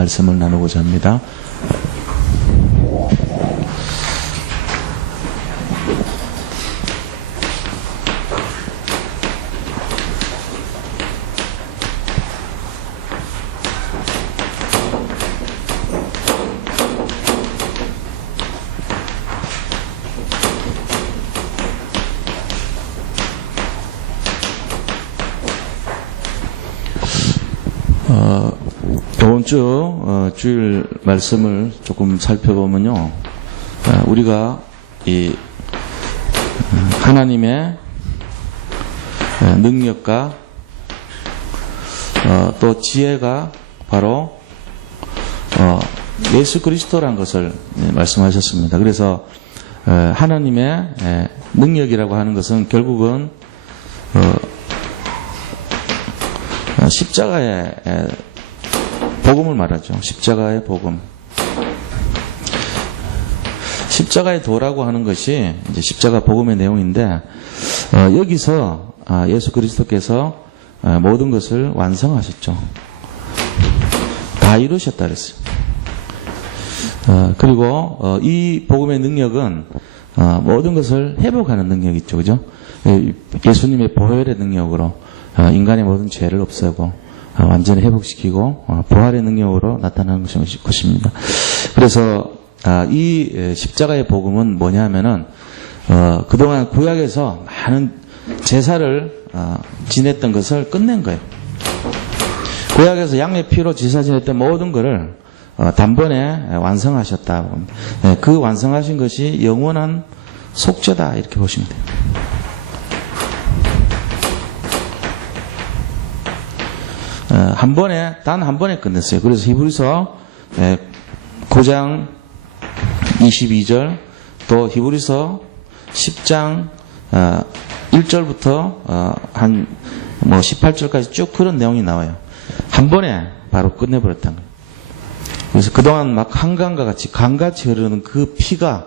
말씀을 나누고자 합니다. 이번 주 주일 말씀을 조금 살펴보면요, 우리가 이 하나님의 능력과 또 지혜가 바로 예수 그리스도라는 것을 말씀하셨습니다. 그래서 하나님의 능력이라고 하는 것은 결국은 십자가의 복음을 말하죠. 십자가의 복음. 십자가의 도라고 하는 것이 이제 십자가 복음의 내용인데, 여기서 예수 그리스도께서 모든 것을 완성하셨죠. 다 이루셨다 그랬어요. 그리고 이 복음의 능력은 모든 것을 회복하는 능력이 있죠. 그죠? 예수님의 보혈의 능력으로 인간의 모든 죄를 없애고 완전히 회복시키고 부활의 능력으로 나타나는 것입니다. 그래서 이 십자가의 복음은 뭐냐 하면은 그동안 구약에서 많은 제사를 지냈던 것을 끝낸 거예요. 구약에서 양의 피로 제사 지냈던 모든 것을 단번에 완성하셨다. 그 완성하신 것이 영원한 속죄다, 이렇게 보시면 돼요. 단 한 번에 끝냈어요. 그래서 히브리서 9장 22절, 또 히브리서 10장 1절부터 한 18절까지 쭉 그런 내용이 나와요. 한 번에 바로 끝내버렸다는 거예요. 그래서 그동안 막 한강과 같이 강같이 흐르는 그 피가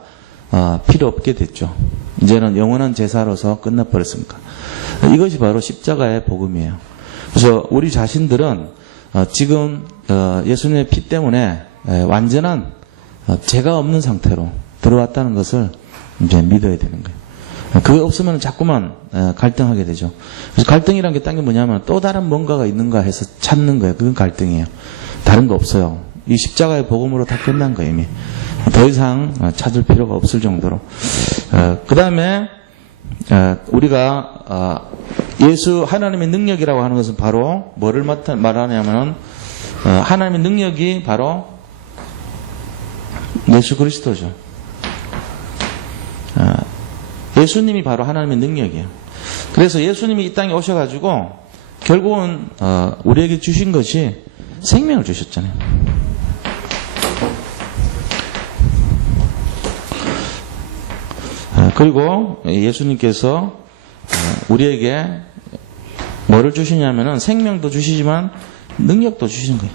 필요 없게 됐죠. 이제는 영원한 제사로서 끝나버렸으니까. 이것이 바로 십자가의 복음이에요. 그래서 우리 자신들은 지금 예수님의 피 때문에 완전한 죄가 없는 상태로 들어왔다는 것을 이제 믿어야 되는 거예요. 그게 없으면 자꾸만 갈등하게 되죠. 그래서 갈등이라는 게 딴 게 뭐냐면 또 다른 뭔가가 있는가 해서 찾는 거예요. 그건 갈등이에요. 다른 거 없어요. 이 십자가의 복음으로 다 끝난 거예요, 이미. 더 이상 찾을 필요가 없을 정도로. 그 다음에 우리가 예수 하나님의 능력이라고 하는 것은 바로 뭐를 말하냐면은 하나님의 능력이 바로 예수 그리스도죠. 예수님이 바로 하나님의 능력이에요. 그래서 예수님이 이 땅에 오셔가지고 결국은 우리에게 주신 것이 생명을 주셨잖아요. 그리고 예수님께서 우리에게 뭐를 주시냐면은 생명도 주시지만 능력도 주시는 거예요.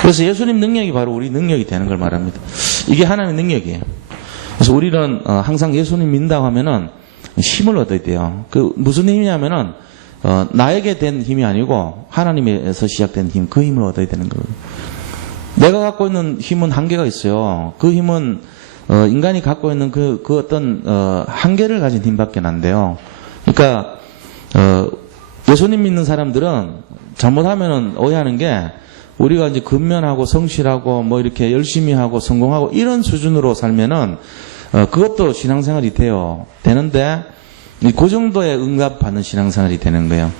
그래서 예수님 능력이 바로 우리 능력이 되는 걸 말합니다. 이게 하나님의 능력이에요. 그래서 우리는 항상 예수님 믿는다고 하면은 힘을 얻어야 돼요. 그 무슨 힘이냐면은 나에게 된 힘이 아니고 하나님에서 시작된 힘, 그 힘을 얻어야 되는 거예요. 내가 갖고 있는 힘은 한계가 있어요. 그 힘은 인간이 갖고 있는 그 어떤 한계를 가진 힘밖에 안 돼요. 그러니까 예수님 믿는 사람들은 잘못하면은 오해하는 게 우리가 이제 근면하고 성실하고 뭐 이렇게 열심히 하고 성공하고 이런 수준으로 살면은 그것도 신앙생활이 되는데 그 정도의 응답받는 신앙생활이 되는 거예요.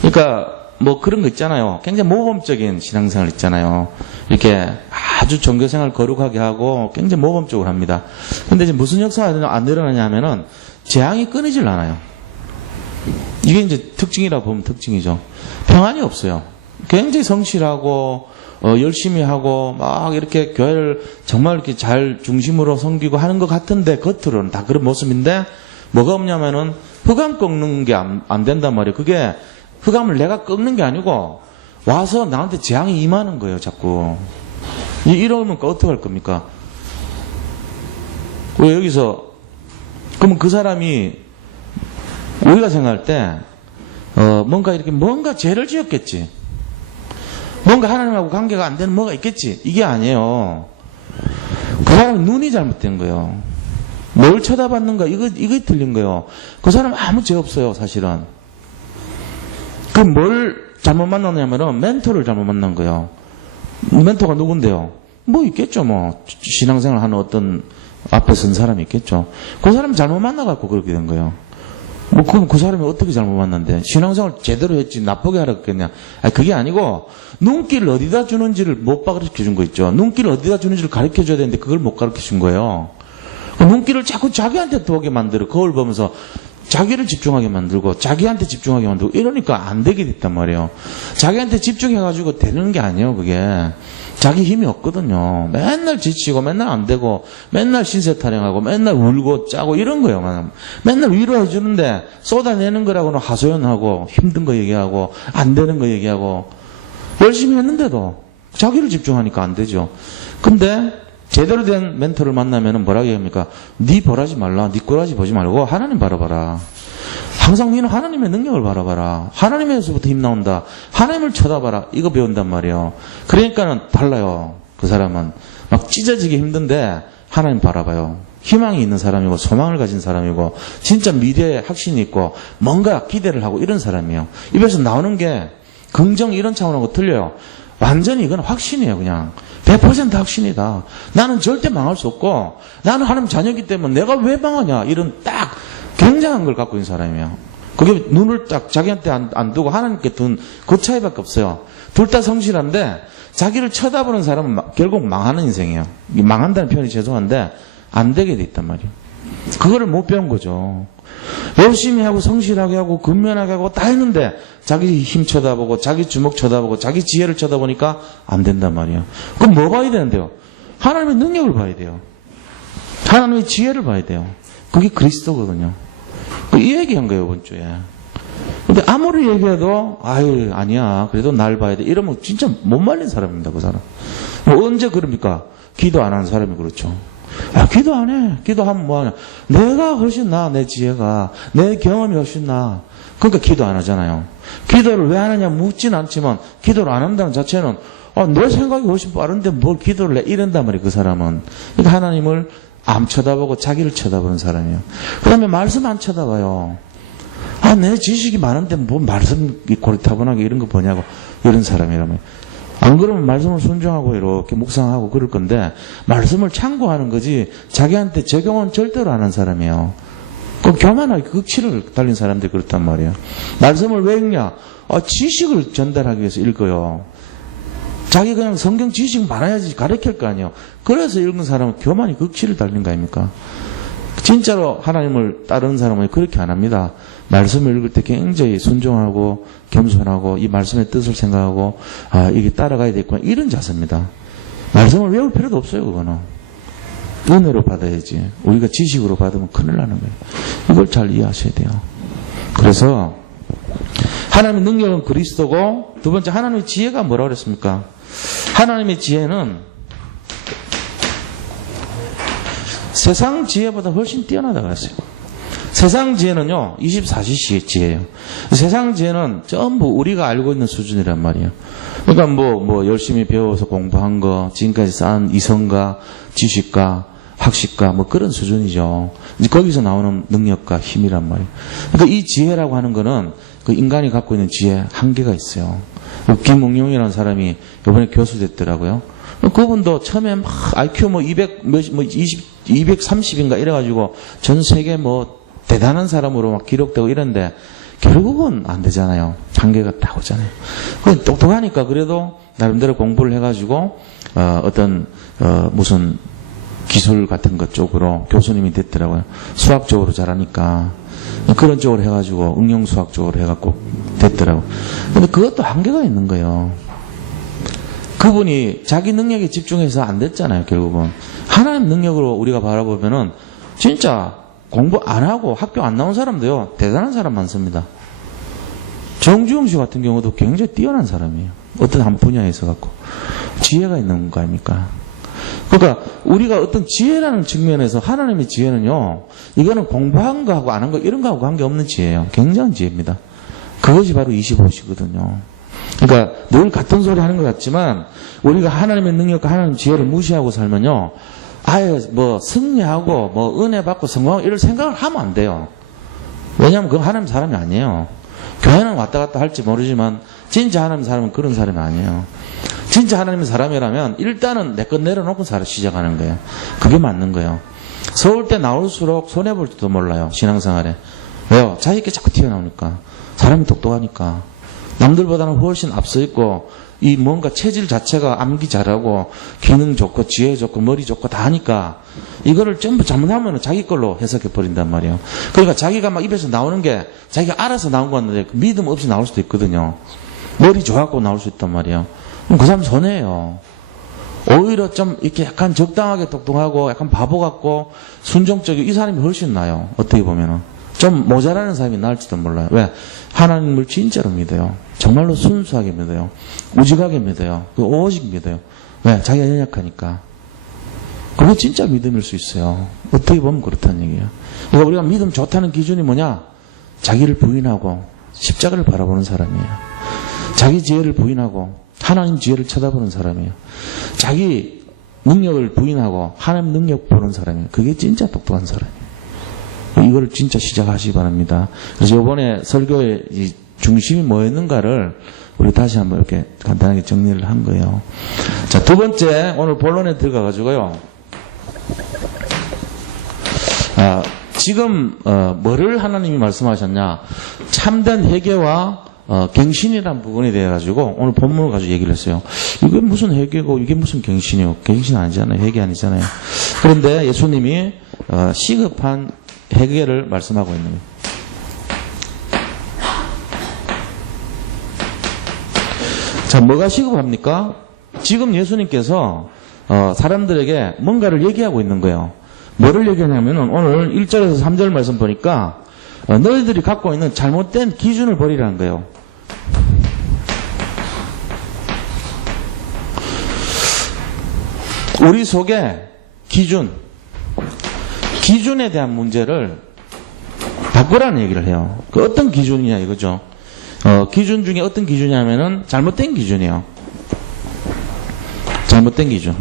그러니까 뭐 그런 거 있잖아요. 굉장히 모범적인 신앙생활 있잖아요. 이렇게 아주 종교생활 거룩하게 하고 굉장히 모범적으로 합니다. 근데 이제 무슨 역사가 안 일어나냐 하면은 재앙이 끊이질 않아요. 이게 이제 특징이라고 보면 특징이죠. 평안이 없어요. 굉장히 성실하고 열심히 하고 막 이렇게 교회를 정말 이렇게 잘 중심으로 섬기고 하는 것 같은데 겉으로는 다 그런 모습인데 뭐가 없냐면은 흑암 꺾는 게 안 된단 말이에요. 그게 흑암을 내가 꺾는 게 아니고 와서 나한테 재앙이 임하는 거예요, 자꾸. 이러면 어떻게 할 겁니까? 왜 여기서 그러면 그 사람이 우리가 생각할 때 뭔가 죄를 지었겠지. 뭔가 하나님하고 관계가 안 되는 뭐가 있겠지. 이게 아니에요. 그 사람 눈이 잘못된 거예요. 뭘 쳐다봤는가 이거 틀린 거예요. 그 사람 아무 죄 없어요, 사실은. 그럼 뭘 잘못 만났냐면은 멘토를 잘못 만난 거예요. 멘토가 누군데요? 뭐 있겠죠, 뭐 신앙생활 하는 어떤 앞에 선 사람이 있겠죠. 그 사람 잘못 만나갖고 그렇게 된 거예요. 뭐 그럼 그 사람이 어떻게 잘못 만났는데 신앙생활 제대로 했지 나쁘게 하라 그랬냐? 아니 그게 아니고 눈길을 어디다 주는지를 못 가르쳐 준 거 있죠. 눈길을 어디다 주는지를 가르쳐 줘야 되는데 그걸 못 가르쳐 준 거예요. 눈길을 자꾸 자기한테 보게 만들어. 거울 보면서 자기를 집중하게 만들고 자기한테 집중하게 만들고 이러니까 안 되게 됐단 말이에요. 자기한테 집중해가지고 되는 게 아니에요. 그게 자기 힘이 없거든요. 맨날 지치고 맨날 안 되고 맨날 신세 타령하고 맨날 울고 짜고 이런 거예요. 맨날 위로해 주는데 쏟아내는 거라고는 하소연하고 힘든 거 얘기하고 안 되는 거 얘기하고 열심히 했는데도 자기를 집중하니까 안 되죠. 근데 제대로 된 멘토를 만나면 뭐라고 합니까? 네 보라지 말라. 네 꼬라지 보지 말고 하나님 바라봐라. 항상 너는 하나님의 능력을 바라봐라. 하나님에서부터 힘 나온다. 하나님을 쳐다봐라. 이거 배운단 말이에요. 그러니까는 달라요. 그 사람은 막 찢어지기 힘든데 하나님 바라봐요. 희망이 있는 사람이고 소망을 가진 사람이고 진짜 미래에 확신이 있고 뭔가 기대를 하고 이런 사람이에요. 입에서 나오는 게 긍정 이런 차원하고 틀려요. 완전히 이건 확신이에요. 그냥 100% 확신이다. 나는 절대 망할 수 없고 나는 하나님 자녀이기 때문에 내가 왜 망하냐 이런 딱 굉장한 걸 갖고 있는 사람이에요. 그게 눈을 딱 자기한테 안 두고 하나님께 둔 그 차이밖에 없어요. 둘 다 성실한데 자기를 쳐다보는 사람은 결국 망하는 인생이에요. 망한다는 표현이 죄송한데 안 되게 돼 있단 말이에요. 그거를 못 배운 거죠. 열심히 하고 성실하게 하고 근면하게 하고 다 했는데 자기 힘 쳐다보고 자기 주먹 쳐다보고 자기 지혜를 쳐다보니까 안 된단 말이에요. 그럼 뭐 봐야 되는데요? 하나님의 능력을 봐야 돼요. 하나님의 지혜를 봐야 돼요. 그게 그리스도거든요. 이 얘기한 거예요, 이번 주에. 근데 아무리 얘기해도 아유 아니야 그래도 날 봐야 돼 이러면 진짜 못 말린 사람입니다. 그 사람. 뭐 언제 그럽니까? 기도 안 하는 사람이 그렇죠. 야, 기도 안 해. 기도하면 뭐하냐. 내가 훨씬 나아. 내 지혜가. 내 경험이 훨씬 나아. 그러니까 기도 안 하잖아요. 기도를 왜 안 하냐 묻진 않지만 기도를 안 한다는 자체는 내 생각이 훨씬 빠른데 뭘 기도를 해. 이런단 말이에요. 그 사람은. 그러니까 하나님을 안 쳐다보고 자기를 쳐다보는 사람이에요. 그 다음에 말씀 안 쳐다봐요. 내 지식이 많은데 뭐 말씀 고리타분하게 이런 거 보냐고. 이런 사람이라면. 안 그러면 말씀을 순종하고 이렇게 묵상하고 그럴 건데 말씀을 참고하는 거지 자기한테 적용은 절대로 안 한 사람이에요. 그 교만하게 극치를 달린 사람들이 그렇단 말이에요. 말씀을 왜 읽냐? 지식을 전달하기 위해서 읽어요. 자기 그냥 성경 지식 많아야지 가르칠 거 아니에요. 그래서 읽은 사람은 교만이 극치를 달린 거 아닙니까? 진짜로 하나님을 따르는 사람은 그렇게 안 합니다. 말씀을 읽을 때 굉장히 순종하고 겸손하고 이 말씀의 뜻을 생각하고 이게 따라가야 되겠구나 이런 자세입니다. 말씀을 외울 필요도 없어요. 그거는 은혜로 받아야지. 우리가 지식으로 받으면 큰일 나는 거예요. 이걸 잘 이해하셔야 돼요. 그래서 하나님의 능력은 그리스도고 두 번째 하나님의 지혜가 뭐라고 그랬습니까? 하나님의 지혜는 세상 지혜보다 훨씬 뛰어나다고 했어요. 세상 지혜는요, 24시 지혜예요. 세상 지혜는 전부 우리가 알고 있는 수준이란 말이에요. 그러니까 뭐 열심히 배워서 공부한 거, 지금까지 쌓은 이성과 지식과 학식과 뭐 그런 수준이죠. 이제 거기서 나오는 능력과 힘이란 말이에요. 그러니까 이 지혜라고 하는 거는 그 인간이 갖고 있는 지혜 한계가 있어요. 김웅용이라는 사람이 이번에 교수 됐더라고요. 그분도 처음에 막 IQ 230인가 이래가지고 전 세계 대단한 사람으로 막 기록되고 이런데 결국은 안 되잖아요. 한계가 딱 오잖아요. 똑똑하니까 그래도 나름대로 공부를 해가지고 무슨 기술 같은 것 쪽으로 교수님이 됐더라고요. 수학 쪽으로 잘하니까 그런 쪽으로 해가지고 응용수학 쪽으로 해갖고 됐더라고요. 근데 그것도 한계가 있는 거예요. 그분이 자기 능력에 집중해서 안 됐잖아요. 결국은 하나님 능력으로 우리가 바라보면은 진짜 공부 안 하고 학교 안 나온 사람도요 대단한 사람 많습니다. 정주영 씨 같은 경우도 굉장히 뛰어난 사람이에요. 어떤 한 분야에서 갖고 지혜가 있는 거 아닙니까? 그러니까 우리가 어떤 지혜라는 측면에서 하나님의 지혜는요 이거는 공부한 거하고 안 한 거 이런 거하고 관계없는 지혜예요. 굉장한 지혜입니다. 그것이 바로 25시거든요. 그러니까 늘 같은 소리 하는 것 같지만 우리가 하나님의 능력과 하나님의 지혜를 무시하고 살면요. 아예 뭐 승리하고 뭐 은혜 받고 성공하고 이럴 생각을 하면 안 돼요. 왜냐하면 그건 하나님 사람이 아니에요. 교회는 왔다 갔다 할지 모르지만 진짜 하나님 사람은 그런 사람이 아니에요. 진짜 하나님의 사람이라면 일단은 내 것 내려놓고 시작하는 거예요. 그게 맞는 거예요. 서울대 나올수록 손해볼지도 몰라요. 신앙생활에. 왜요? 자기께 자꾸 튀어나오니까. 사람이 똑똑하니까. 남들보다는 훨씬 앞서 있고 이 뭔가 체질 자체가 암기 잘하고 기능 좋고 지혜 좋고 머리 좋고 다 하니까 이거를 전부 잘못하면 자기 걸로 해석해 버린단 말이에요. 그러니까 자기가 막 입에서 나오는 게 자기가 알아서 나온 거 같는데 믿음 없이 나올 수도 있거든요. 머리 좋아갖고 나올 수 있단 말이에요. 그럼 그 사람 손해예요. 오히려 좀 이렇게 약간 적당하게 똑똑하고 약간 바보 같고 순종적이고 이 사람이 훨씬 나아요. 어떻게 보면은. 좀 모자라는 사람이 나을지도 몰라요. 왜? 하나님을 진짜로 믿어요. 정말로 순수하게 믿어요. 우직하게 믿어요. 오직 믿어요. 왜? 자기가 연약하니까. 그게 진짜 믿음일 수 있어요. 어떻게 보면 그렇다는 얘기예요. 그러니까 우리가 믿음 좋다는 기준이 뭐냐? 자기를 부인하고 십자가를 바라보는 사람이에요. 자기 지혜를 부인하고 하나님 지혜를 쳐다보는 사람이에요. 자기 능력을 부인하고 하나님 능력 보는 사람이에요. 그게 진짜 똑똑한 사람이에요. 이걸 진짜 시작하시기 바랍니다. 그래서 이번에 설교의 이 중심이 뭐였는가를 우리 다시 한번 이렇게 간단하게 정리를 한 거예요. 자, 두 번째, 오늘 본론에 들어가가지고요. 지금, 뭐를 하나님이 말씀하셨냐. 참된 회개와 갱신이라는 부분에 대해 가지고 오늘 본문을 가지고 얘기를 했어요. 이게 무슨 회개고 이게 무슨 갱신이요? 갱신 아니잖아요. 회개 아니잖아요. 그런데 예수님이 시급한 회개를 말씀하고 있는 거예요. 자, 뭐가 시급합니까? 지금 예수님께서 사람들에게 뭔가를 얘기하고 있는 거예요. 뭐를 얘기하냐면 오늘 1절에서 3절 말씀 보니까 너희들이 갖고 있는 잘못된 기준을 버리라는 거예요. 우리 속에 기준에 대한 문제를 바꾸라는 얘기를 해요. 그 어떤 기준이냐 이거죠. 기준 중에 어떤 기준이냐면은 잘못된 기준이에요. 잘못된 기준.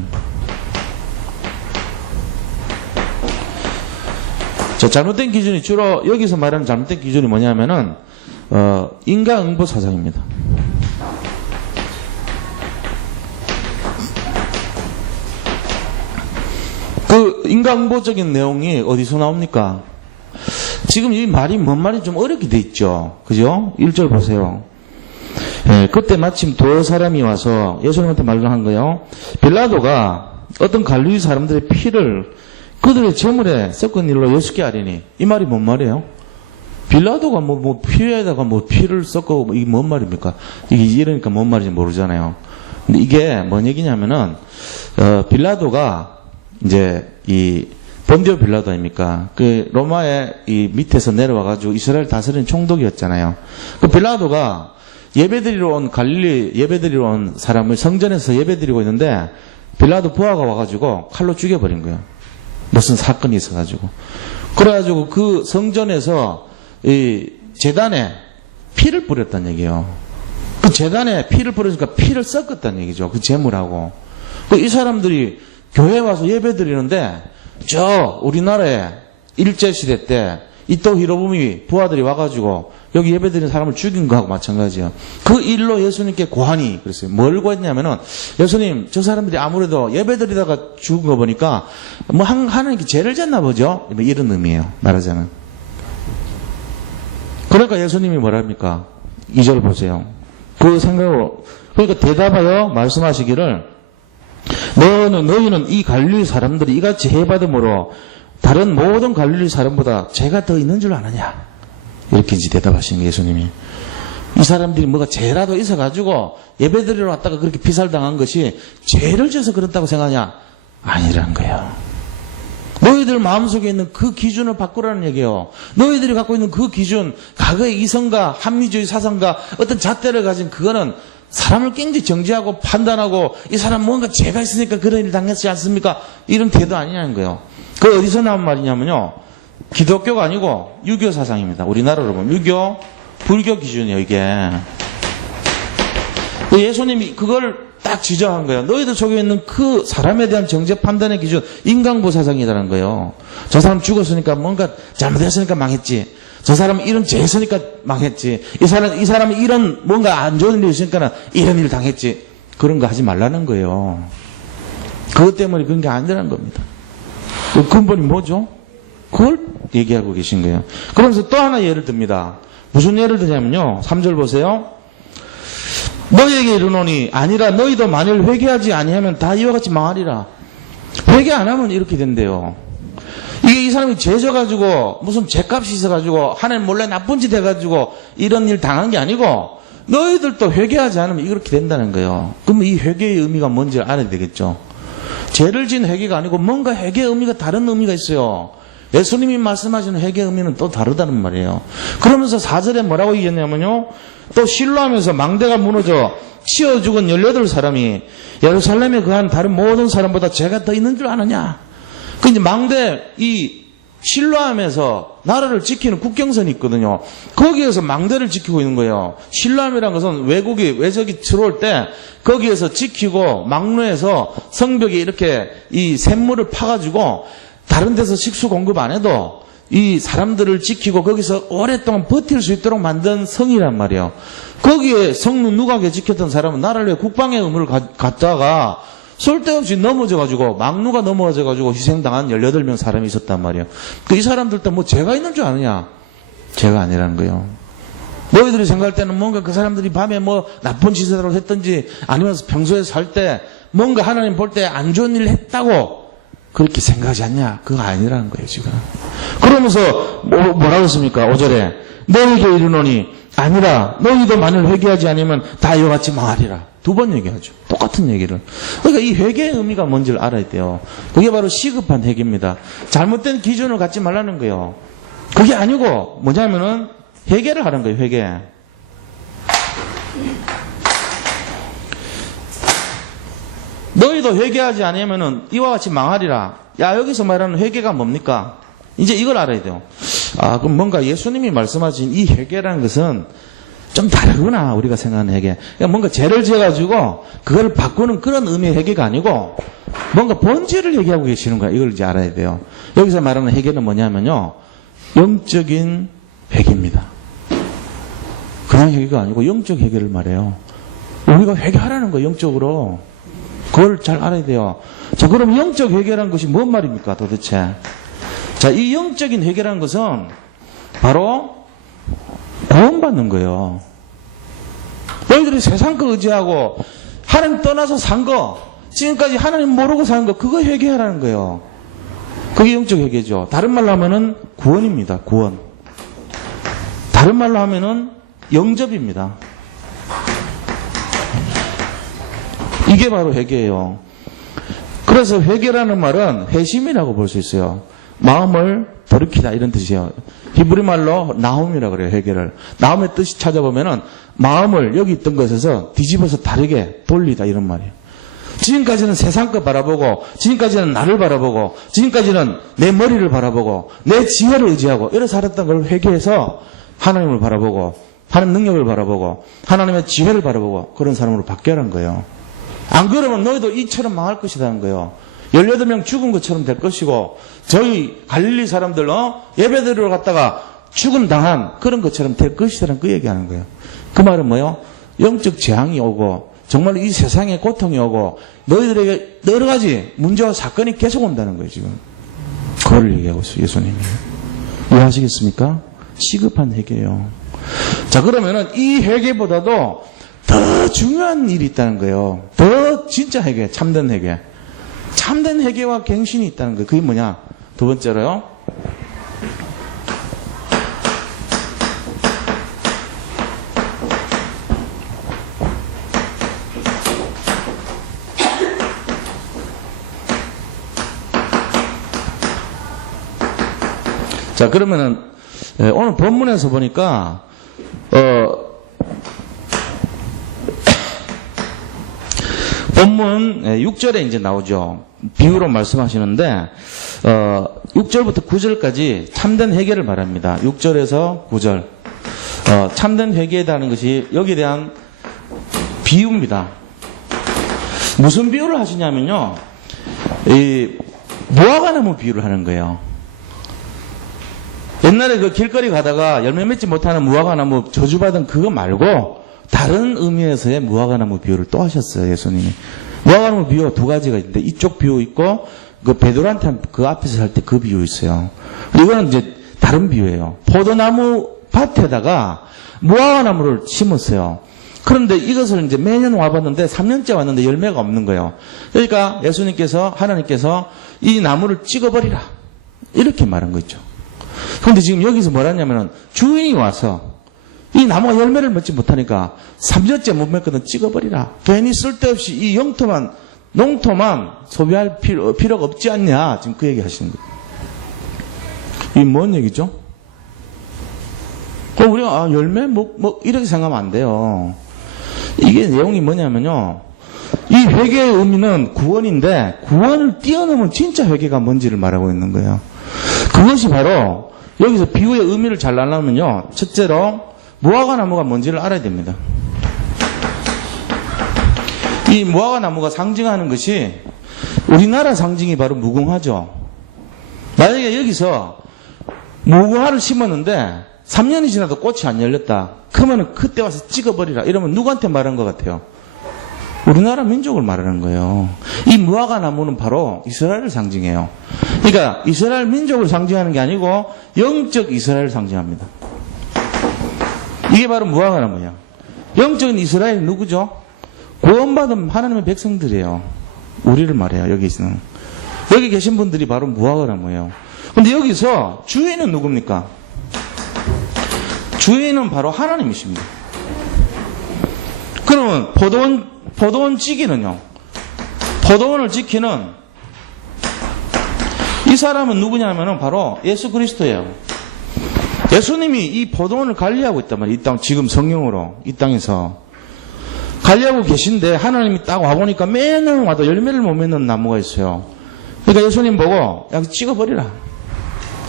자, 잘못된 기준이 주로 여기서 말하는 잘못된 기준이 뭐냐면은 인과응보 사상입니다. 그 인과응보적인 내용이 어디서 나옵니까? 지금 이 말이 뭔 말인지 좀 어렵게 돼 있죠. 그죠? 1절 보세요. 예, 그때 마침 두 사람이 와서 예수님한테 말을 한 거예요. 빌라도가 어떤 갈릴리 사람들의 피를 그들의 제물에 섞은 일로 예수께 아뢰니. 이 말이 뭔 말이에요? 빌라도가 뭐 피에다가 뭐 피를 섞어 이게 뭔 말입니까? 이게 이러니까 뭔 말인지 모르잖아요. 근데 이게 뭔 얘기냐면은 빌라도가 이제 이 본디오 빌라도 아닙니까? 그 로마의 이 밑에서 내려와가지고 이스라엘 다스리는 총독이었잖아요. 그 빌라도가 예배드리러 온 갈릴리 예배드리러 온 사람을 성전에서 예배드리고 있는데 빌라도 부하가 와가지고 칼로 죽여버린 거예요. 무슨 사건이 있어가지고. 그래가지고 그 성전에서 이 제단에 피를 뿌렸다는 얘기예요. 그 제단에 피를 뿌리니까 피를 섞었다는 얘기죠. 그 제물하고. 이 사람들이 교회에 와서 예배 드리는데 저 우리나라에 일제시대 때 이토 히로부미 부하들이 와가지고 여기 예배 드리는 사람을 죽인 거하고 마찬가지예요. 그 일로 예수님께 고하니 그랬어요. 뭘 고했냐면은 예수님 저 사람들이 아무래도 예배 드리다가 죽은 거 보니까 뭐 하나님께 죄를 졌나 보죠. 이런 의미예요. 말하자면. 그러니까 예수님이 뭐랍니까? 2절 보세요. 그 생각으로 그러니까 대답하여 말씀하시기를 너희는 이 갈릴리 사람들이 이같이 해받음으로 다른 모든 갈릴리 사람보다 죄가 더 있는 줄 아느냐? 이렇게 이제 대답하시는 예수님이. 이 사람들이 뭐가 죄라도 있어가지고 예배드리러 왔다가 그렇게 피살당한 것이 죄를 져서 그렇다고 생각하냐? 아니라는 거예요. 너희들 마음속에 있는 그 기준을 바꾸라는 얘기예요. 너희들이 갖고 있는 그 기준, 과거의 이성과 합리주의 사상과 어떤 잣대를 가진 그거는 사람을 굉장히 정지하고 판단하고 이 사람 뭔가 죄가 있으니까 그런 일 당했지 않습니까? 이런 태도 아니냐는 거예요. 그 어디서 나온 말이냐면요. 기독교가 아니고 유교 사상입니다. 우리나라로 보면 유교, 불교 기준이에요. 이게. 예수님이 그걸 딱 지적한 거예요. 너희들 속에 있는 그 사람에 대한 정죄 판단의 기준, 인간보 사상이라는 거예요. 저 사람 죽었으니까 뭔가 잘못했으니까 망했지. 저 사람은 이런 죄 했으니까 망했지. 이 사람이 이런 뭔가 안 좋은 일이 있으니까 이런 일 당했지. 그런 거 하지 말라는 거예요. 그것 때문에 그런 게 아니라는 겁니다. 그 근본이 뭐죠? 그걸 얘기하고 계신 거예요. 그러면서 또 하나 예를 듭니다. 무슨 예를 드냐면요. 3절 보세요. 너희에게 이르노니 아니라 너희도 만일 회개하지 아니하면 다 이와 같이 망하리라. 회개 안 하면 이렇게 된대요. 이 사람이 죄져가지고 무슨 죄값이 있어가지고 하나님 몰래 나쁜 짓 해가지고 이런 일 당한 게 아니고 너희들도 회개하지 않으면 이렇게 된다는 거예요. 그러면 이 회개의 의미가 뭔지 알아야 되겠죠. 죄를 지은 회개가 아니고 뭔가 회개의 의미가 다른 의미가 있어요. 예수님이 말씀하시는 회개의 의미는 또 다르다는 말이에요. 그러면서 4절에 뭐라고 얘기했냐면요. 또 실로하면서 망대가 무너져 치어 죽은 18사람이 예루살렘에 거한 다른 모든 사람보다 죄가 더 있는 줄 아느냐. 그 이제 망대 이 실로암에서 나라를 지키는 국경선이 있거든요. 거기에서 망대를 지키고 있는 거예요. 실로암이라는 것은 외적이 들어올 때 거기에서 지키고 막루에서 성벽에 이렇게 이 샘물을 파가지고 다른 데서 식수 공급 안 해도 이 사람들을 지키고 거기서 오랫동안 버틸 수 있도록 만든 성이란 말이에요. 거기에 성누누각에 지켰던 사람은 나라를 위해 국방의 의무를 갖다가 쓸데없이 넘어져가지고 막루가 넘어져가지고 희생당한 18명 사람이 있었단 말이에요. 이 사람들도 뭐 죄가 있는 줄 아느냐? 죄가 아니라는 거예요. 너희들이 생각할 때는 뭔가 그 사람들이 밤에 뭐 나쁜 짓을 했든지 아니면 평소에 살 때 뭔가 하나님 볼 때 안 좋은 일을 했다고 그렇게 생각하지 않냐? 그거 아니라는 거예요, 지금. 그러면서 뭐라고 했습니까? 5절에 너희에게 이르노니 아니라 너희도 만일 회개하지 않으면 다 이와 같이 망하리라. 2번 얘기하죠. 똑같은 얘기를. 그러니까 이 회개의 의미가 뭔지를 알아야 돼요. 그게 바로 시급한 회개입니다. 잘못된 기준을 갖지 말라는 거예요. 그게 아니고 뭐냐면은 회개를 하는 거예요. 회개. 너희도 회개하지 않으면은 이와 같이 망하리라. 야, 여기서 말하는 회개가 뭡니까? 이제 이걸 알아야 돼요. 아, 그럼 뭔가 예수님이 말씀하신 이 회개라는 것은 좀 다르구나, 우리가 생각하는 회개. 그러니까 뭔가 죄를 지어가지고 그걸 바꾸는 그런 의미의 회개가 아니고 뭔가 본질을 얘기하고 계시는 거야. 이걸 이제 알아야 돼요. 여기서 말하는 회개는 뭐냐면요. 영적인 회개입니다. 그냥 회개가 아니고 영적 회개를 말해요. 우리가 회개하라는 거예요, 영적으로. 그걸 잘 알아야 돼요. 자, 그럼 영적 회개라는 것이 뭔 말입니까, 도대체? 자, 이 영적인 회개라는 것은 바로 구원받는 거예요. 너희들이 세상 거 의지하고 하나님 떠나서 산 거, 지금까지 하나님 모르고 산 거, 그거 회개하라는 거예요. 그게 영적 회개죠. 다른 말로 하면은 구원입니다. 구원. 다른 말로 하면은 영접입니다. 이게 바로 회개예요. 그래서 회개라는 말은 회심이라고 볼 수 있어요. 마음을 돌이키다 이런 뜻이에요. 히브리 말로 나움이라고 그래요. 회개를. 나움의 뜻이 찾아보면은 마음을 여기 있던 것에서 뒤집어서 다르게 돌리다 이런 말이에요. 지금까지는 세상 거 바라보고 지금까지는 나를 바라보고 지금까지는 내 머리를 바라보고 내 지혜를 의지하고 이래 살았던 걸 회개해서 하나님을 바라보고 하나님 능력을 바라보고 하나님의 지혜를 바라보고 그런 사람으로 바뀌라는 거예요. 안 그러면 너희도 이처럼 망할 것이라는 거예요. 18명 죽은 것처럼 될 것이고 저희 갈릴리 사람들 예배드리러 갔다가 죽음 당한 그런 것처럼 될 것이라는 그 얘기하는 거예요. 그 말은 뭐예요? 영적 재앙이 오고 정말 이 세상에 고통이 오고 너희들에게 여러 가지 문제와 사건이 계속 온다는 거예요. 지금 그걸 얘기하고 있어요. 예수님이. 이해하시겠습니까? 시급한 회개예요. 자, 그러면은 이 회개보다도 더 중요한 일이 있다는 거예요. 더 진짜 회개, 참된 회개. 참된 회개와 갱신이 있다는 거예요. 그게 뭐냐? 2번째로요. 자, 그러면은 오늘 본문에서 보니까 본문 6절에 이제 나오죠. 비유로 말씀하시는데 6절부터 9절까지 참된 회개를 말합니다. 6절에서 9절 참된 회개라는 것이 여기에 대한 비유입니다. 무슨 비유를 하시냐면요. 이 무화과나무 비유를 하는 거예요. 옛날에 그 길거리 가다가 열매 맺지 못하는 무화과나무 저주받은 그거 말고 다른 의미에서의 무화과나무 비유를 또 하셨어요, 예수님이. 무화과나무 비유가 두 가지가 있는데 이쪽 비유 있고 그 베드로한테 그 앞에서 할 때 그 비유 있어요. 이거는 이제 다른 비유예요. 포도나무 밭에다가 무화과나무를 심었어요. 그런데 이것을 이제 매년 와봤는데 3년째 왔는데 열매가 없는 거예요. 그러니까 예수님께서 하나님께서 이 나무를 찍어버리라 이렇게 말한 거 있죠. 그런데 지금 여기서 뭐라냐면은 주인이 와서 이 나무가 열매를 맺지 못하니까 3년째 못 맺거든 찍어버리라. 괜히 쓸데없이 이 영토만 농토만 소비할 필요가 없지 않냐 지금 그 얘기 하시는 거예요. 이게 뭔 얘기죠? 그럼 우리가 열매 이렇게 생각하면 안 돼요. 이게 내용이 뭐냐면요. 이 회개의 의미는 구원인데 구원을 뛰어넘은 진짜 회개가 뭔지를 말하고 있는 거예요. 그것이 바로 여기서 비유의 의미를 잘 알려면요. 첫째로 무화과나무가 뭔지를 알아야 됩니다. 이 무화과나무가 상징하는 것이 우리나라 상징이 바로 무궁화죠. 만약에 여기서 무궁화를 심었는데 3년이 지나도 꽃이 안 열렸다. 그러면 그때 와서 찍어버리라. 이러면 누구한테 말한 것 같아요? 우리나라 민족을 말하는 거예요. 이 무화과나무는 바로 이스라엘을 상징해요. 그러니까 이스라엘 민족을 상징하는 게 아니고 영적 이스라엘을 상징합니다. 이게 바로 무화과나무예요. 영적인 이스라엘이 누구죠? 구원받은 하나님의 백성들이에요. 우리를 말해요. 여기 계신 분들이 바로 무화과나무예요. 근데 여기서 주인은 누굽니까? 주인은 바로 하나님이십니다. 그러면 포도원 지기는요? 포도원을 지키는 이 사람은 누구냐면은 바로 예수 그리스도예요. 예수님이 이 포도원을 관리하고 있단 말이에요. 이 땅, 지금 성령으로 이 땅에서 관리하고 계신데 하나님이 딱 와보니까 매년 와도 열매를 못 맺는 나무가 있어요. 그러니까 예수님 보고 야 찍어버리라.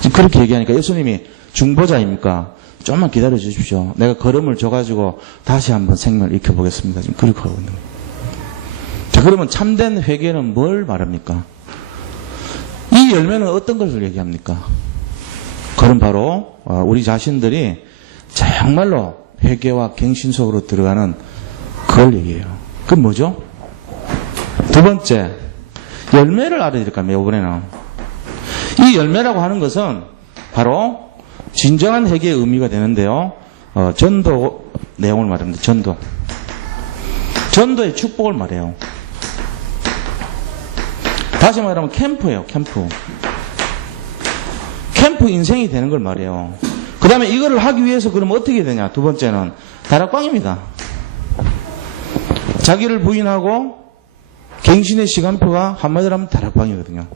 지금 그렇게 얘기하니까 예수님이 중보자입니까? 좀만 기다려 주십시오. 내가 걸음을 줘가지고 다시 한번 생명을 익혀보겠습니다. 지금 그렇게 하고 있는 거예요. 자, 그러면 참된 회개는 뭘 말합니까? 이 열매는 어떤 것을 얘기합니까? 그건 바로 우리 자신들이 정말로 회개와 갱신 속으로 들어가는 그걸 얘기해요. 그건 뭐죠? 두 번째, 열매를 알아야 될 겁니다. 이번에는 이 열매라고 하는 것은 바로 진정한 회개의 의미가 되는데요. 전도 내용을 말합니다. 전도의 축복을 말해요. 다시 말하면 캠프예요. 캠프 인생이 되는 걸 말해요. 그 다음에 이거를 하기 위해서 그러면 어떻게 되냐? 두 번째는 다락방입니다. 자기를 부인하고 갱신의 시간표가 한마디로 하면 다락방이거든요.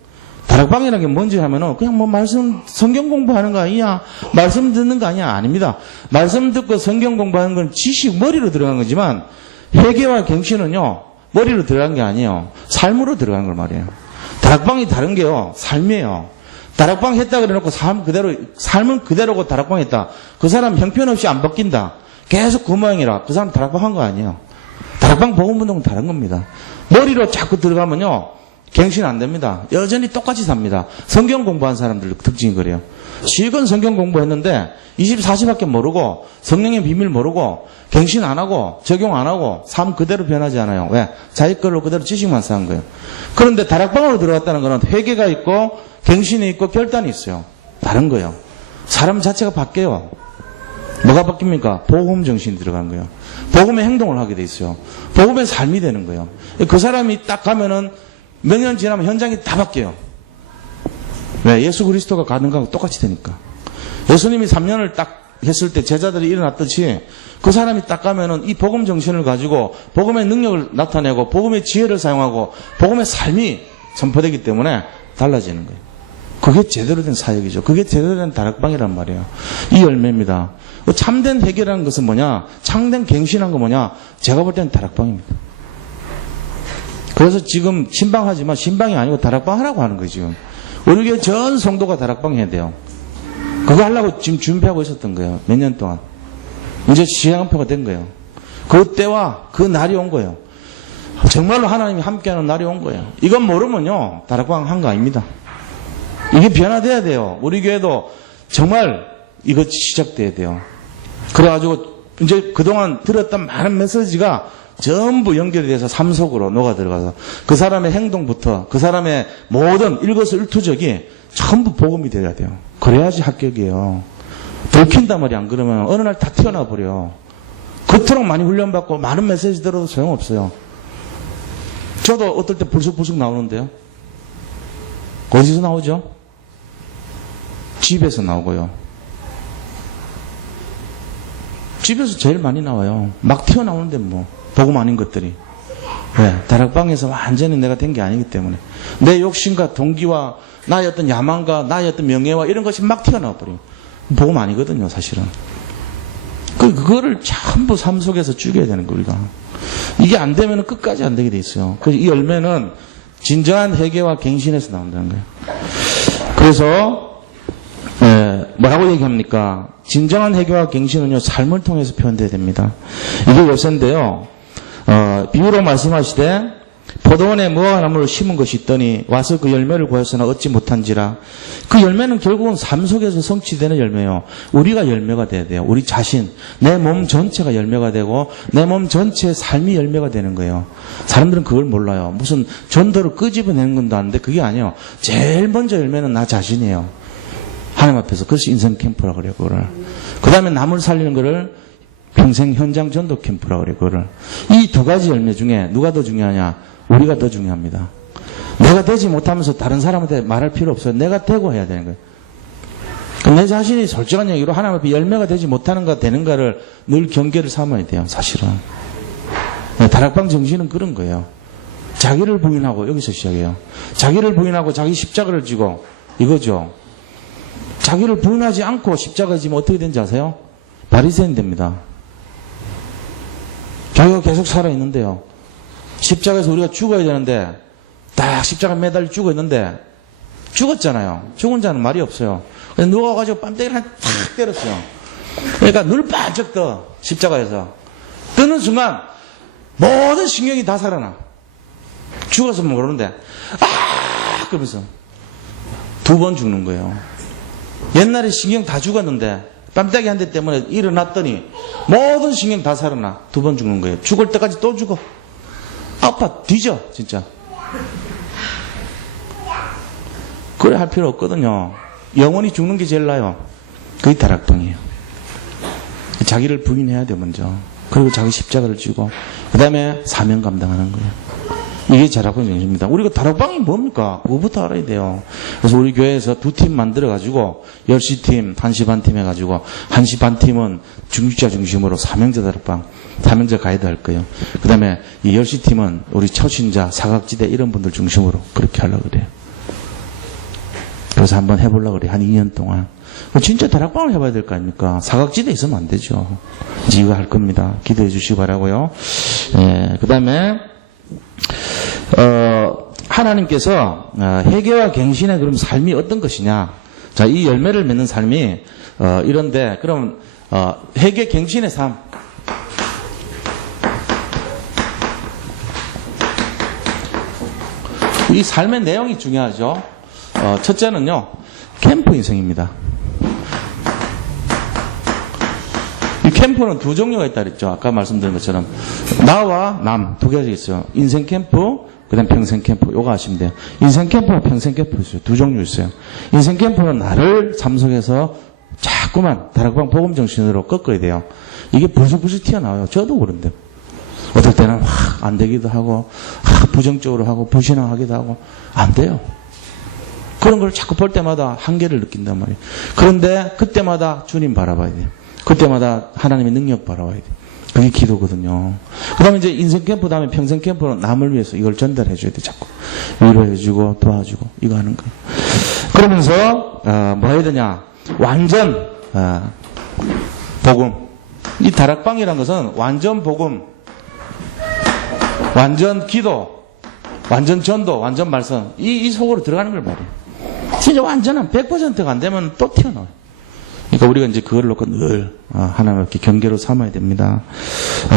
다락방이라는 게 뭔지 하면은 그냥 뭐 말씀 성경 공부하는 거 아니야? 말씀 듣는 거 아니야? 아닙니다. 말씀 듣고 성경 공부하는 건 지식 머리로 들어간 거지만 회개와 갱신은요 머리로 들어간 게 아니에요. 삶으로 들어간 걸 말이에요. 다락방이 다른 게요 삶이에요. 다락방 했다 그래놓고 삶은 그대로고 다락방 했다. 그 사람 형편없이 안 바뀐다. 계속 그 모양이라 그 사람 다락방 한 거 아니에요. 다락방 복음운동은 다른 겁니다. 머리로 자꾸 들어가면요 갱신 안 됩니다. 여전히 똑같이 삽니다. 성경 공부한 사람들 특징이 그래요. 실컷 성경 공부했는데 24시밖에 모르고 성령의 비밀 모르고 갱신 안 하고 적용 안 하고 삶 그대로 변하지 않아요. 왜? 자기 걸로 그대로 지식만 쌓은 거예요. 그런데 다락방으로 들어갔다는 것은 회개가 있고 갱신이 있고 결단이 있어요. 다른 거예요. 사람 자체가 바뀌어요. 뭐가 바뀝니까? 복음 정신이 들어간 거예요. 복음의 행동을 하게 돼 있어요. 복음의 삶이 되는 거예요. 그 사람이 딱 가면은 몇 년 지나면 현장이 다 바뀌어요. 왜? 예수 그리스도가 가는 거하고 똑같이 되니까. 예수님이 3년을 딱 했을 때 제자들이 일어났듯이 그 사람이 딱 가면은 이 복음 정신을 가지고 복음의 능력을 나타내고 복음의 지혜를 사용하고 복음의 삶이 선포되기 때문에 달라지는 거예요. 그게 제대로 된 사역이죠. 그게 제대로 된 다락방이란 말이에요. 이 열매입니다. 참된 회개라는 것은 뭐냐? 참된 갱신한 거 뭐냐? 제가 볼 때는 다락방입니다. 그래서 지금 신방하지만 신방이 아니고 다락방 하라고 하는 거예요. 지금 우리 교회 전 성도가 다락방 해야 돼요. 그거 하려고 지금 준비하고 있었던 거예요. 몇 년 동안. 이제 시행표가 된 거예요. 그 때와 그 날이 온 거예요. 정말로 하나님이 함께하는 날이 온 거예요. 이건 모르면요, 다락방 한 거 아닙니다. 이게 변화돼야 돼요. 우리 교회도 정말 이거 시작돼야 돼요. 그래가지고 이제 그동안 들었던 많은 메시지가 전부 연결이 돼서 삶 속으로 녹아 들어가서 그 사람의 행동부터 그 사람의 모든 일거수일투족이 전부 복음이 돼야 돼요. 그래야지 합격이에요. 들킨단 말이야. 안 그러면 어느 날 다 튀어나와 버려. 그토록 많이 훈련받고 많은 메시지 들어도 소용없어요. 저도 어떨 때 불쑥불쑥 나오는데요. 어디서 나오죠? 집에서 나오고요. 집에서 제일 많이 나와요. 막 튀어나오는데 뭐 복음 아닌 것들이. 네, 다락방에서 완전히 내가 된 게 아니기 때문에 내 욕심과 동기와 나의 어떤 야망과 나의 어떤 명예와 이런 것이 막 튀어나와 버려요. 복음 아니거든요, 사실은. 그거를 전부 삶 속에서 죽여야 되는 거예요, 우리가. 이게 안 되면 끝까지 안 되게 돼 있어요. 이 열매는 진정한 회개와 갱신에서 나온다는 거예요. 그래서 뭐라고 얘기합니까? 진정한 회개와 갱신은요, 삶을 통해서 표현돼야 됩니다. 이게 요새인데요. 비유로 말씀하시되 포도원에 무화과나무를 심은 것이 있더니 와서 그 열매를 구하였으나 얻지 못한지라. 그 열매는 결국은 삶 속에서 성취되는 열매요. 우리가 열매가 돼야 돼요. 우리 자신, 내 몸 전체가 열매가 되고 내 몸 전체의 삶이 열매가 되는 거예요. 사람들은 그걸 몰라요. 무슨 전도를 끄집어내는 건도 아는데 그게 아니에요. 제일 먼저 열매는 나 자신이에요. 하나님 앞에서. 그것이 인생 캠프라고 그래요, 그거를. 그 다음에 남을 살리는 거를 평생 현장 전도 캠프라고 그래요, 그거를. 이 두 가지 열매 중에 누가 더 중요하냐? 우리가 더 중요합니다. 내가 되지 못하면서 다른 사람한테 말할 필요 없어요. 내가 되고 해야 되는 거예요. 내 자신이 솔직한 얘기로 하나님 앞에 열매가 되지 못하는가 되는가를 늘 경계를 삼아야 돼요, 사실은. 다락방 정신은 그런 거예요. 자기를 부인하고, 여기서 시작해요. 자기를 부인하고 자기 십자가를 지고, 이거죠. 자기를 부인하지 않고 십자가 지면 어떻게 되는지 아세요? 바리새인 됩니다. 자기가 계속 살아있는데요. 십자가에서 우리가 죽어야 되는데 딱 십자가 매달려 죽어 있는데 죽었잖아요. 죽은 자는 말이 없어요. 그래서 누워가지고 뺨때기를 탁 때렸어요. 그러니까 눈을 반짝 떠, 십자가에서. 뜨는 순간 모든 신경이 다 살아나. 죽어서 모르는데 그러면서 2번 죽는 거예요. 옛날에 신경 다 죽었는데 뺨때기 한 대 때문에 일어났더니 모든 신경 다 살아나. 2번 죽는 거예요. 죽을 때까지 또 죽어. 아파 뒤져 진짜. 그래 할 필요 없거든요. 영원히 죽는 게 제일 나아요. 그게 다락방이에요. 자기를 부인해야 돼 먼저. 그리고 자기 십자가를 지고 그 다음에 사명 감당하는 거예요. 이게 다락방 정신입니다. 우리가 다락방이 뭡니까? 그거부터 알아야 돼요. 그래서 우리 교회에서 2팀 만들어가지고 10시 팀, 1시 반 팀 해가지고 1시 반 팀은 중직자 중심으로 사명자 다락방, 사명자 가이드 할 거예요. 그 다음에 이 10시 팀은 우리 처신자, 사각지대 이런 분들 중심으로 그렇게 하려고 그래요. 그래서 한번 해보려고 그래요. 한 2년 동안. 진짜 다락방을 해봐야 될 거 아닙니까? 사각지대에 있으면 안 되죠. 이제 이거 할 겁니다. 기도해 주시기 바라고요. 그 다음에 하나님께서 회개와 갱신의 그럼 삶이 어떤 것이냐? 자, 이 열매를 맺는 삶이 이런데 그럼 회개 갱신의 삶. 이 삶의 내용이 중요하죠. 첫째는요, 캠프 인생입니다. 이 캠프는 2 종류가 있다 그랬죠. 아까 말씀드린 것처럼 나와 남 2개가 있어요. 인생 캠프, 그다음 평생 캠프. 요거 아시면 돼요. 인생 캠프와 평생 캠프 있어요. 2 종류 있어요. 인생 캠프는 나를 삶 속에서 자꾸만 다락방 복음 정신으로 꺾어야 돼요. 이게 불쑥불쑥 튀어나와요. 저도 그런데 어떨 때는 안 되기도 하고 부정적으로 하고 불신앙하기도 하고 안 돼요. 그런 걸 자꾸 볼 때마다 한계를 느낀단 말이에요. 그런데 그때마다 주님 바라봐야 돼요. 그때마다 하나님의 능력 바라봐야 돼요. 그게 기도거든요. 그 다음에 이제 인생 캠프 다음에 평생 캠프는 남을 위해서 이걸 전달해 줘야 돼. 자꾸 위로해주고 도와주고 이거 하는 거예요. 그러면서 뭐 해야 되냐, 완전 복음. 이 다락방이라는 것은 완전 복음, 완전 기도, 완전 전도, 완전 말씀, 이 속으로 들어가는 걸 말이에요. 진짜 완전한 100%가 안 되면 또 튀어나와요. 그러니까 우리가 이제 그걸 놓고 늘 하나님 앞에 경계로 삼아야 됩니다.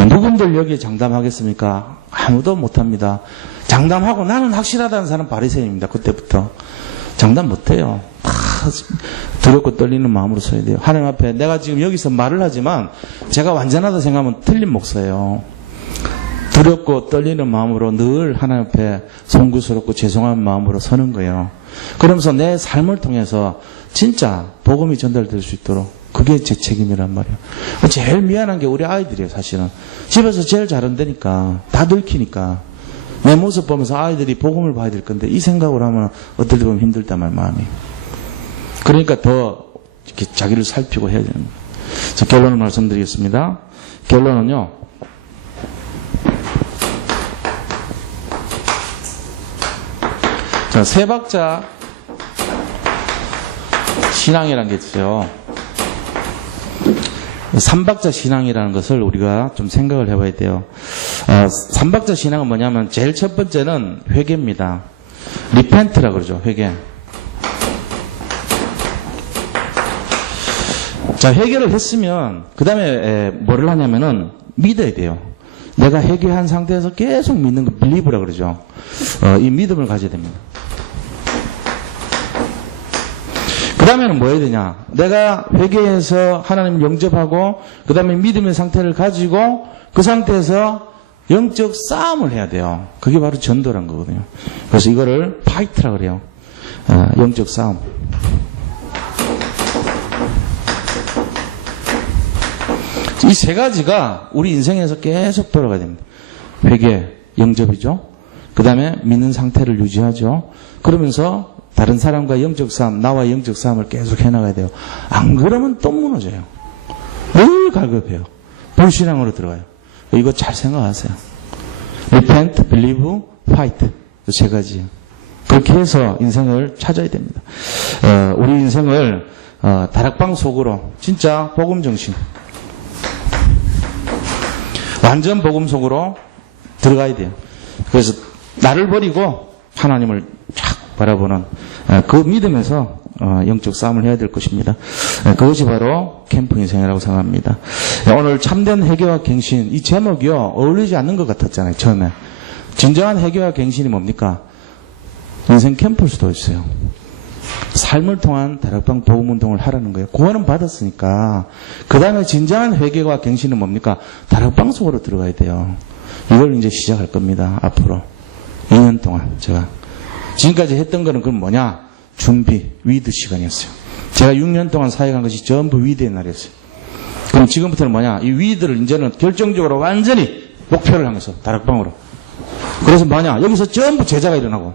누군들 여기에 장담하겠습니까? 아무도 못합니다. 장담하고 나는 확실하다는 사람 바리새인입니다. 그때부터 장담 못해요. 다 두렵고 떨리는 마음으로 서야 돼요. 하나님 앞에 내가 지금 여기서 말을 하지만 제가 완전하다 생각하면 틀린 목사예요. 두렵고 떨리는 마음으로 늘 하나님 앞에 송구스럽고 죄송한 마음으로 서는 거예요. 그러면서 내 삶을 통해서 진짜 복음이 전달될 수 있도록 그게 제 책임이란 말이에요. 제일 미안한 게 우리 아이들이에요. 사실은 집에서 제일 잘한다니까 다 들키니까 내 모습 보면서 아이들이 복음을 봐야 될 건데 이 생각으로 하면 어떨 때 보면 힘들단 말이에요. 마음이. 그러니까 더 이렇게 자기를 살피고 해야 되는 거예요. 자, 결론을 말씀드리겠습니다. 결론은요, 자, 세 박자 신앙이라는 게 있어요. 3박자 신앙이라는 것을 우리가 좀 생각을 해봐야 돼요. 3박자 신앙은 뭐냐면 제일 첫 번째는 회개입니다. 리펜트라 그러죠. 회개. 자, 회개를 했으면 그 다음에 뭐를 하냐면은 믿어야 돼요. 내가 회개한 상태에서 계속 믿는 거 빌리브라 그러죠. 이 믿음을 가져야 됩니다. 그 다음에는 뭐 해야 되냐? 내가 회개해서 하나님 영접하고 그 다음에 믿음의 상태를 가지고 그 상태에서 영적 싸움을 해야 돼요. 그게 바로 전도란 거거든요. 그래서 이거를 파이트라 그래요. 영적 싸움. 이 세 가지가 우리 인생에서 계속 돌아가야 됩니다. 회개, 영접이죠. 그 다음에 믿는 상태를 유지하죠. 그러면서 다른 사람과 영적 싸움, 나와 영적 싸움을 계속 해나가야 돼요. 안 그러면 또 무너져요. 늘 갈급해요. 불신앙으로 들어가요. 이거 잘 생각하세요. Repent, Believe, Fight. 세 가지예요. 그렇게 해서 인생을 찾아야 됩니다. 우리 인생을 다락방 속으로 진짜 복음 정신, 완전 복음 속으로 들어가야 돼요. 그래서 나를 버리고 하나님을 쫙 바라보는 그 믿음에서 영적 싸움을 해야 될 것입니다. 그것이 바로 캠프 인생이라고 생각합니다. 오늘 참된 회개와 갱신, 이 제목이요 어울리지 않는 것 같았잖아요. 처음에. 진정한 회개와 갱신이 뭡니까? 인생 캠프일 수도 있어요. 삶을 통한 다락방 복음운동을 하라는 거예요. 구원은 받았으니까 그 다음에 진정한 회개와 갱신은 뭡니까? 다락방 속으로 들어가야 돼요. 이걸 이제 시작할 겁니다. 앞으로 2년 동안 제가 지금까지 했던 거는 그럼 뭐냐? 준비, 위드 시간이었어요. 제가 6년 동안 사역한 것이 전부 위드의 날이었어요. 그럼 지금부터는 뭐냐? 이 위드를 이제는 결정적으로 완전히 목표를 향해서 다락방으로. 그래서 뭐냐? 여기서 전부 제자가 일어나고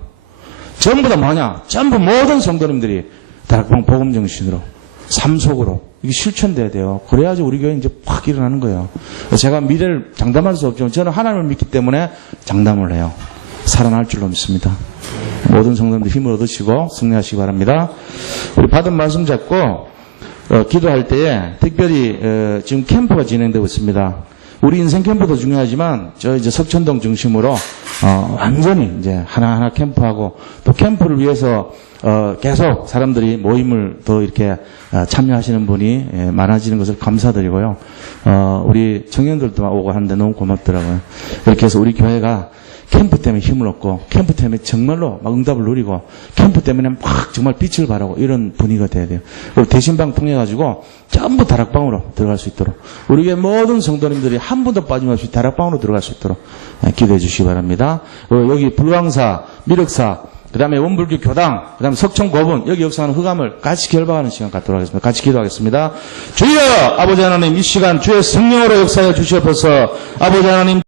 전부 다 뭐냐? 전부 모든 성도님들이 다락방 복음 정신으로 삶 속으로 이게 실천돼야 돼요. 그래야지 우리 교회 이제 팍 일어나는 거예요. 제가 미래를 장담할 수 없지만 저는 하나님을 믿기 때문에 장담을 해요. 살아날 줄로 믿습니다. 모든 성도님들 힘을 얻으시고 승리하시기 바랍니다. 우리 받은 말씀 잡고 기도할 때에 특별히 지금 캠프가 진행되고 있습니다. 우리 인생 캠프도 중요하지만 저 이제 석천동 중심으로 완전히 이제 하나하나 캠프하고 또 캠프를 위해서 계속 사람들이 모임을 더 이렇게 참여하시는 분이 많아지는 것을 감사드리고요. 우리 청년들도 오고 하는데 너무 고맙더라고요. 이렇게 해서 우리 교회가 캠프 때문에 힘을 얻고 캠프 때문에 정말로 막 응답을 누리고 캠프 때문에 막 정말 빛을 발하고 이런 분위기가 돼야 돼요. 그리고 대신방 통해 가지고 전부 다락방으로 들어갈 수 있도록 우리 교회 모든 성도님들이 한 분도 빠짐없이 다락방으로 들어갈 수 있도록 기도해 주시기 바랍니다. 여기 불광사, 미륵사, 그 다음에 원불교 교당, 그 다음에 석천고분, 여기 역사하는 흑암을 같이 결박하는 시간 갖도록 하겠습니다. 같이 기도하겠습니다. 주여 아버지 하나님 이 시간 주의 성령으로 역사해 주시옵소서. 아버지 하나님